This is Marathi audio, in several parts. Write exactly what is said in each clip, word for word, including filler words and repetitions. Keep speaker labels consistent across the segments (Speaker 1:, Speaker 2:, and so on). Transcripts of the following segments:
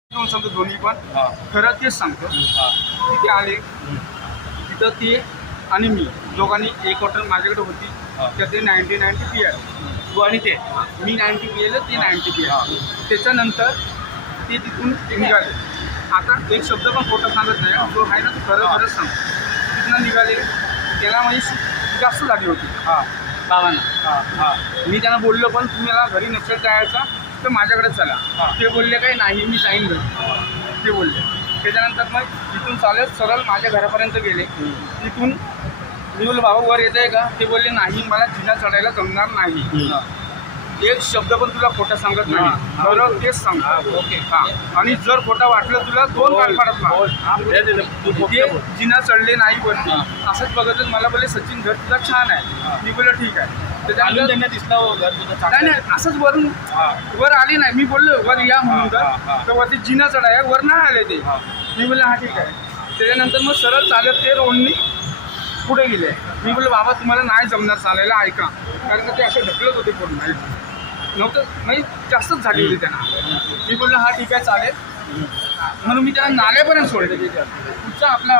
Speaker 1: सांगतो दोन्ही पण खरं तेच सांगतो. तिथे आले तिथं ते आणि मी दोघांनी एक हॉटेल माझ्याकडे होती तर ते नाईन्टी नाईन्टी पी आले.
Speaker 2: तू आणि ते
Speaker 1: मी नाईन्टी पी आलं ते नाईन्टी पी आले. त्याच्यानंतर ते तिथून निघाले. आता एक शब्द पण खोटं सांगत नाही, जो आहे ना तो खरं खरंच सांगतो. तिथून निघाले, त्याला माझी जास्त झाली होती
Speaker 2: हां
Speaker 1: बाबांना.
Speaker 2: हां
Speaker 1: मी त्यांना बोललो पण तुम्हाला घरी नसेल जायचा तर माझ्याकडे चला. ते बोलले काही नाही मी जाईन घरी, ते बोलले. त्याच्यानंतर मग तिथून चालत सरळ माझ्या घरापर्यंत गेले. तिथून मी बोललो बाबा वर येत आहे का, ते बोलले नाही मला जिना चढायला जमणार नाही. एक शब्द पण तुला खोटं सांगत नाही, बरोबर तेच सांगतो. ओके हां. आणि जर खोटं वाटलं तुला दोन कान पाडत ना. ते जिना चढले नाही वरती असंच बघतच मला बोलले सचिन घर तुझा छान आहे. मी बोललो ठीक आहे.
Speaker 2: त्याच्यानंतर त्यांना दिसलं घर तुझं
Speaker 1: नाही नाही असंच वरून वर आले नाही. मी बोललो वर या म्हणून तर वरती जिना चढाय वर नाही आले ते. मी बोललो हा ठीक आहे. त्याच्यानंतर मग सरळ चालत ते रोडनी पुढे गेले. मी बोललो बाबा तुम्हाला नाही जमणार चालायला, ऐका. कारण का ते असे ढकलत होते पूर्ण नव्हतं नाही जास्तच झाली होती त्यांना. मी बोललो हा ठीक आहे चालेल म्हणून मी त्यांना नाल्यापर्यंत सोडले. पुढचा आपला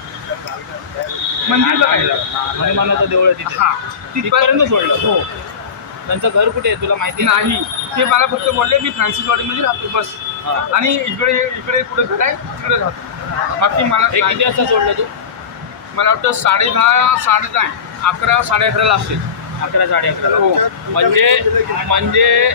Speaker 1: मंदिर बघायला
Speaker 2: हनुमानाचं देऊळ आहे तिथे
Speaker 1: हां
Speaker 2: तिथपर्यंत सोडलं.
Speaker 1: हो.
Speaker 2: त्यांचं घर कुठे आहे तुला माहिती
Speaker 1: नाही ते मला फक्त बोलले मी फ्रान्सिसवाडीमध्ये राहतो बस. आणि इकडे इकडे कुठे घर आहे तिकडे राहतो. बाकी मला
Speaker 2: हे किती वाजता सोडलं तू?
Speaker 1: मला वाटतं साडे दहा साडे दहा अकरा साडे अकराला असेल.
Speaker 2: अकरा साडे अकरा.
Speaker 1: हो.
Speaker 2: म्हणजे म्हणजे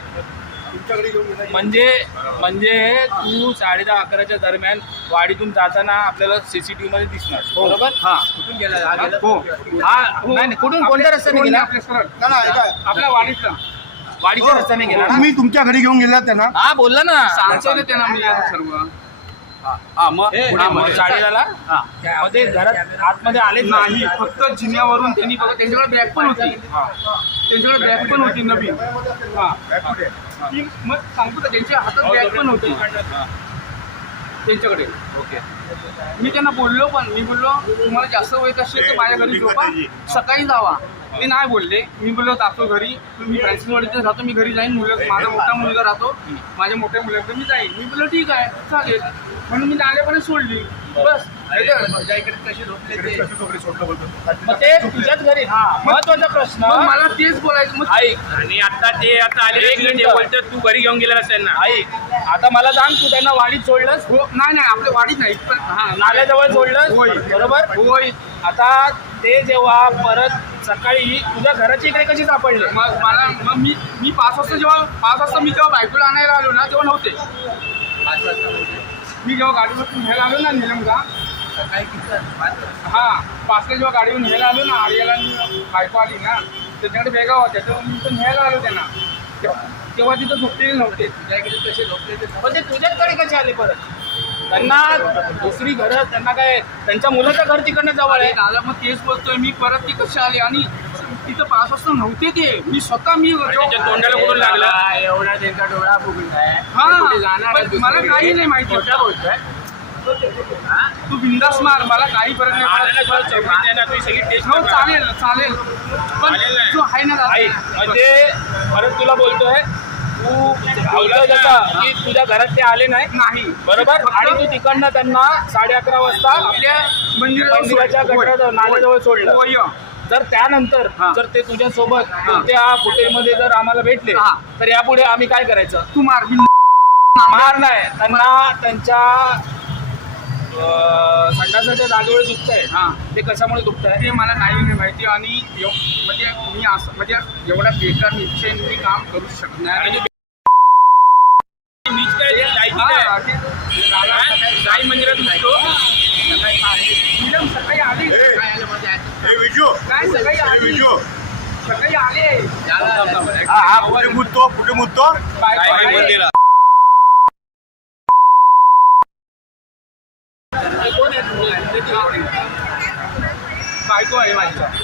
Speaker 2: म्हणजे म्हणजे तू साडे दहा अकराच्या दरम्यान वाडीतून जाताना आपल्याला सीसीटीव्ही मध्ये दिसणार बरोबर.
Speaker 1: हां
Speaker 2: कुठून गेला
Speaker 1: हो
Speaker 2: हा नाही नाही, कुठून कोणत्या रस्त्याने गेला?
Speaker 1: आपल्या सरळ आपल्या वाडीतला
Speaker 2: वाडीच्या रस्त्याने गेला ना?
Speaker 3: तुम्ही तुमच्या घरी घेऊन गेलात त्यांना?
Speaker 2: हा बोलला ना
Speaker 1: सांगतो ना त्यांना मी आता सर्व.
Speaker 2: हा मग साडेला मध्ये घरात आतमध्ये आले
Speaker 1: नाही फक्त जिन्यावरून त्यांनी बघा त्यांच्याकडे बॅग पण होती. त्यांच्याकडे बॅग पण होती नवीन. हां ती मग सांगतो का त्यांच्या हातात बॅग पण होती त्यांच्याकडे.
Speaker 2: ओके.
Speaker 1: मी त्यांना बोललो पण मी बोललो तुम्हाला जास्त वेळ असेल तर माझ्या घरी झोपा सकाळी जावा. ते नाही बोलले. मी बोललो जातो घरी, मी फ्रान्सिसवाडीतच राहतो, मी घरी जाईन. मुलं माझा मोठा मुलगा राहतो, माझ्या मोठ्या मुलाकडे मी जाईन. मी बोललो ठीक आहे चालेल म्हणून मी नाल्यापर्यंत सोडली बस.
Speaker 2: मग ते तुझ्याच घरी. हा महत्वाचा प्रश्न
Speaker 1: मग मला तेच बोलायचं. मग
Speaker 2: ऐक.
Speaker 4: आणि आता ते आता आले
Speaker 2: एक मिनिट.
Speaker 4: बोलतात तू घरी घेऊन गेला असेल ना.
Speaker 2: ऐक आता मला सांग तू त्यांना वाडीत सोडलंस?
Speaker 1: हो नाही नाही आपल्या वाडीत नाही पण
Speaker 2: हा नाल्याजवळ सोडलंस
Speaker 1: होय.
Speaker 2: बरोबर.
Speaker 1: होय.
Speaker 2: आता ते जेव्हा परत सकाळी तुझ्या घराची इकडे कशी सापडले?
Speaker 1: मग मला मग मी मी पाच वाजता जेव्हा पाच वाजता मी जेव्हा बायकोला आणायला आलो ना तेव्हा नव्हते. मी जेव्हा गाडीवरून घ्यायला आलो ना निलमगा हां पाचला जेव्हा गाडीवरून घ्यायला आलो ना आर्याला बायको आली ना त्याच्याकडे बेगा होत्या तेव्हा मी तर न्यायला आलो त्यांना. तेव्हा तेव्हा तिथं झोपलेले नव्हते. तुझ्याकडे कसे झोपले
Speaker 2: पण ते तुझ्याचकडे कसे आले परत? त्यांना दुसरी घरं त्यांना काय त्यांच्या मुलाचं घर तिकडनं जवळ आहे.
Speaker 1: दादा मग तेच बोलतोय मी परत ते कसे आले आणि तिथं पाच वाजता नव्हते ते. मी स्वतः मी
Speaker 4: त्याच्या तोंडाला कुठून लागलं?
Speaker 2: एवढा त्यांचा डोळा फुगून आहे.
Speaker 1: हां पण मला काही नाही माहिती. तू बिंदास मार मला काही फरक नाही पडत. हो चालेल चालेल पण जो आहे ना दादा
Speaker 2: ऐक म्हणजे परत तुला बोलतोय तू बोलतोय जसं की तुझ्या घरात ते आले नाही
Speaker 1: नाही
Speaker 2: बरोबर. आणि तू तिकडनं त्यांना साडे अकरा वाजता
Speaker 1: आपल्या मंदिरावर
Speaker 2: मंदिराच्या गटारात नाल्याजवळ सोडलं.
Speaker 1: होय.
Speaker 2: जर त्यानंतर
Speaker 1: हा.
Speaker 2: जर ते तुझ्या सोबत कोणत्या फुटेजमध्ये जर आम्हाला भेटले
Speaker 1: हा.
Speaker 2: तर यापुढे आम्ही काय करायचं?
Speaker 1: तू मार
Speaker 2: मार नाही त्यांना त्यांच्या अं, संडासाच्या जागेवर दुखतंय.
Speaker 1: हां
Speaker 2: ते कशामुळे दुखतंय?
Speaker 1: ते मला नाही माहिती. आणि एव- म्हणजे मी असं म्हणजे एवढा बेकार निश्चय मी काम करू शकणार नाही.
Speaker 4: मीच काय जायची
Speaker 1: हां,
Speaker 4: काय
Speaker 1: ते- दादा,
Speaker 4: साई मंदिरात नुसतो
Speaker 1: मॅडम सकाळी आली
Speaker 3: हे विजू
Speaker 1: काय सकाळी
Speaker 3: हे
Speaker 1: आली
Speaker 3: विजू
Speaker 1: सकाळी आले
Speaker 3: हा हा कुठे मुततो कुठे मुततो
Speaker 1: बायको आली.
Speaker 2: कोण आहे?
Speaker 1: बायको आहे माझी.